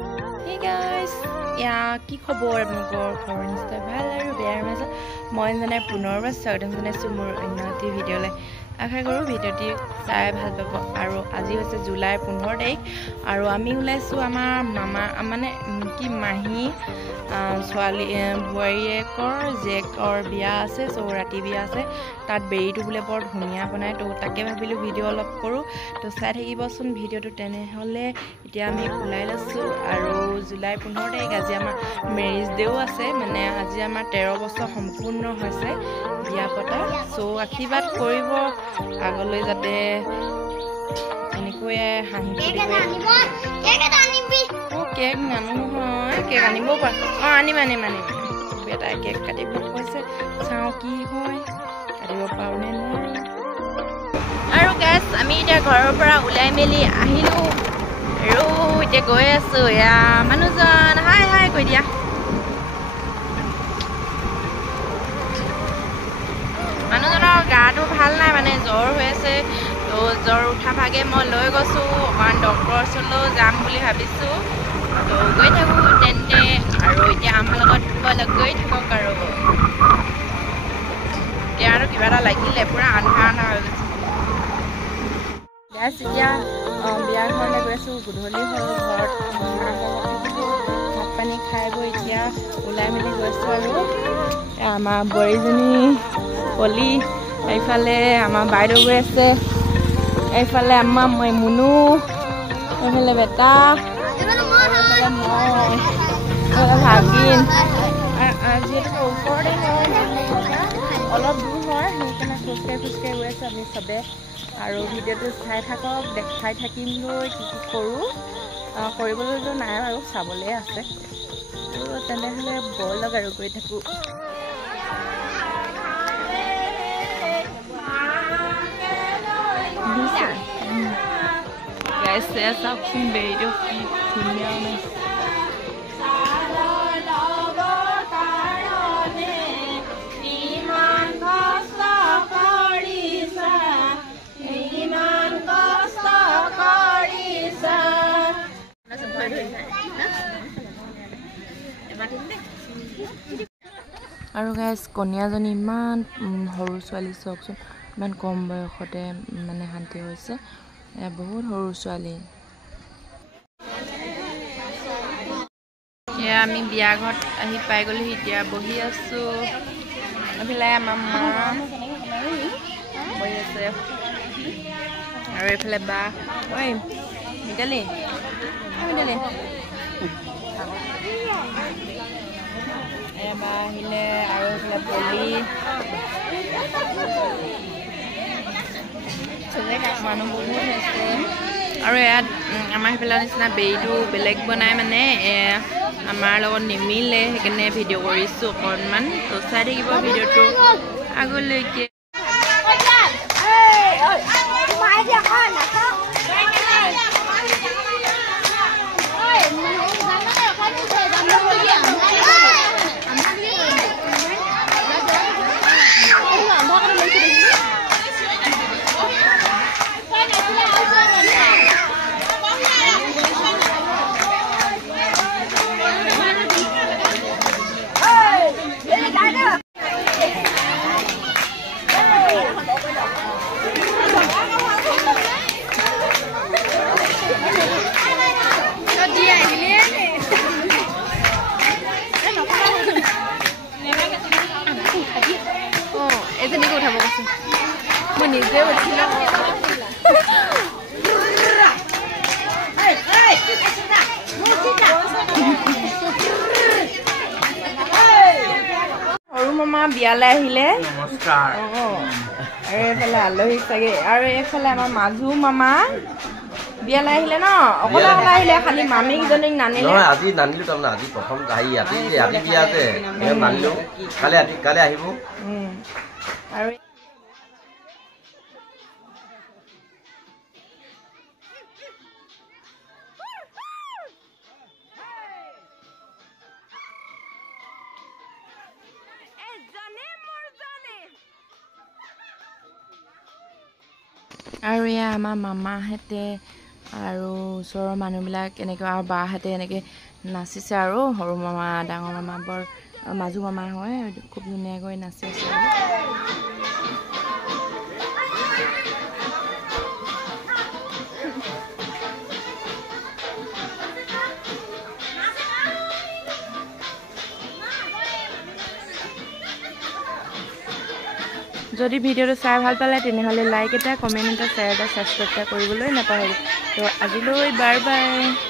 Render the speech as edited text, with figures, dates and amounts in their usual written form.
Hey guys, কি খবৰ আপোনালোকৰ খবৰ নিশ্চয় ভাল আৰু বেয়াৰ মাজত মই জনাই পুনৰবাৰ স্বাগতম জনাইছোঁ মোৰ অন্য এটি ভিডিঅ'লৈ। আশা কৰোঁ ভিডিঅ'টি চাই ভাল পাব। আৰু আজি হৈছে জুলাইৰ 15 তাৰিখ আৰু আমি ওলাইছোঁ আমাৰ মামা মানে মাহী ছোৱালী বোৱাৰীয়েকৰ জীয়েকৰ বিয়া আছে, চ' ৰাতি বিয়া আছে। তাত বেৰিটো বোলে বৰ ধুনীয়া বনায়, তো তাকে ভাবিলোঁ ভিডিঅ' অলপ কৰোঁ। তো চাই থাকিবচোন ভিডিঅ'টো। তেনেহ'লে এতিয়া আমি ওলাই লৈছোঁ আৰু জুলাই 15 তাৰিখ আজি আমাৰ মেৰিজ ডেও আছে, মানে আজি আমাৰ 13 বছৰ সম্পূৰ্ণ হৈছে বিয়া পতা। চ' আশীৰ্বাদ কৰিব আগলৈ যাতে এনেকৈয়ে হাঁহি কেক নানো নহয়, কেক আনিবও পাৰ। আনিম বেটাই কেক কাটিব কৈছে, চাওঁ কি হয়, কাটিব পাৰোঁ নে নোৱাৰোঁ। আৰু গেছ আমি এতিয়া ঘৰৰ পৰা ওলাই মেলি আহিলোঁ আৰু এতিয়া গৈ আছোঁ। এয়া মানুহজন হাই হাই কৈ দিয়া। মানুহজনৰ গাটো ভাল নাই, মানে জ্বৰ হৈ আছে। তো জ্বৰ উঠা ভাগে মই লৈ গৈছোঁ অকণমান ডক্টৰৰ ওচৰলৈও যাম বুলি ভাবিছোঁ। তো গৈ থাকোঁ তেন্তে, আৰু এতিয়া আমাৰ লগত গৈ থাকক। আৰু এতিয়া আৰু কিবা এটা লাগিলে পূৰা আন্ধাৰ হৈ গৈছে। গেছ এতিয়া বিয়াৰ ঘৰলৈ গৈ আছোঁ। গধূলি হ'ল, ঘৰত ভাত পানী খাই বৈ এতিয়া ওলাই মেলি গৈছোঁ। আৰু আমাৰ বোৱাৰীজনী পলি, এইফালে আমাৰ বাইদেউ গৈ আছে, এইফালে আমাৰ মই মুনু, এইফালে বেটা, এইফালে মই, এইফালে ভাগিন। যিহেতু ওচৰতে হয়, অলপ দূৰ হয়, সেইকাৰণে খোজকাঢ়ি গৈ আছোঁ আমি চবে। আৰু ভিডিঅ'টো চাই থাকক, দেখাই থাকিমগৈ কি কৰোঁ। কৰিবলৈতো নাই বাৰু, চাবলৈ আছে। তো তেনেহ'লে ব'লক আৰু গৈ থাকোঁ। গাইছে চাওকচোন বেৰিটো কি ধুনীয়া বনাইছে। আৰু গাইজ কণীয়াজনী ইমান সৰু ছোৱালী, চাওকচোন ইমান কম বয়সতে মানে শান্তি হৈছে, বহুত সৰু ছোৱালী। এতিয়া আমি বিয়া ঘৰত আহি পাই গ'লোহি, এতিয়া বহি আছোঁ। এইফালে আমাৰ মা বহি আছে আৰু এইফালে বা। ঐ মিতালী, এবাৰ আহিলে। আৰু এইফালে পলি, মানুহ বহুত আছে। আৰু ইয়াত আমাৰ সেইফালে নিচিনা বেৰিটো বেলেগ বনাই, মানে আমাৰ লগত নিমিলে, সেইকাৰণে ভিডিঅ' কৰিছোঁ অকণমান। তো চাই থাকিব ভিডিঅ'টো আগলৈকে। এজনীকে উঠাব কৈছোঁ, মই নিজে উঠিলোঁ। সৰু মামা বিয়ালৈ আহিলে, নমস্কাৰ। আৰু এইফালে আলহী চাগে, আৰু এইফালে আমাৰ মাজু মামা বিয়ালৈ আহিলে ন, অকলে আহিলে, খালি মামীকেইজনীক নানিলে। আজি নানিলো, তাৰমানে আজি প্ৰথম ৰাতি বিয়া আছে, নানিলো, কালি আহিব। আৰু এয়া আমাৰ মামাহঁতে আৰু ওচৰৰ মানুহবিলাক এনেকৈ আৰু বাহঁতে এনেকৈ নাচিছে আৰু সৰু মামা ডাঙৰ মামা বৰ মাজু মামা হয় খুব ধুনীয়াকৈ নাচি আছে যদি ভিডিঅ'টো চাই ভাল পালে তেনেহ'লে লাইক এটা কমেণ্ট এটা শ্বেয়াৰ এটা ছাবস্ক্ৰাইব এটা কৰিবলৈ নাপাহৰিব তো আজিলৈ বাই বাই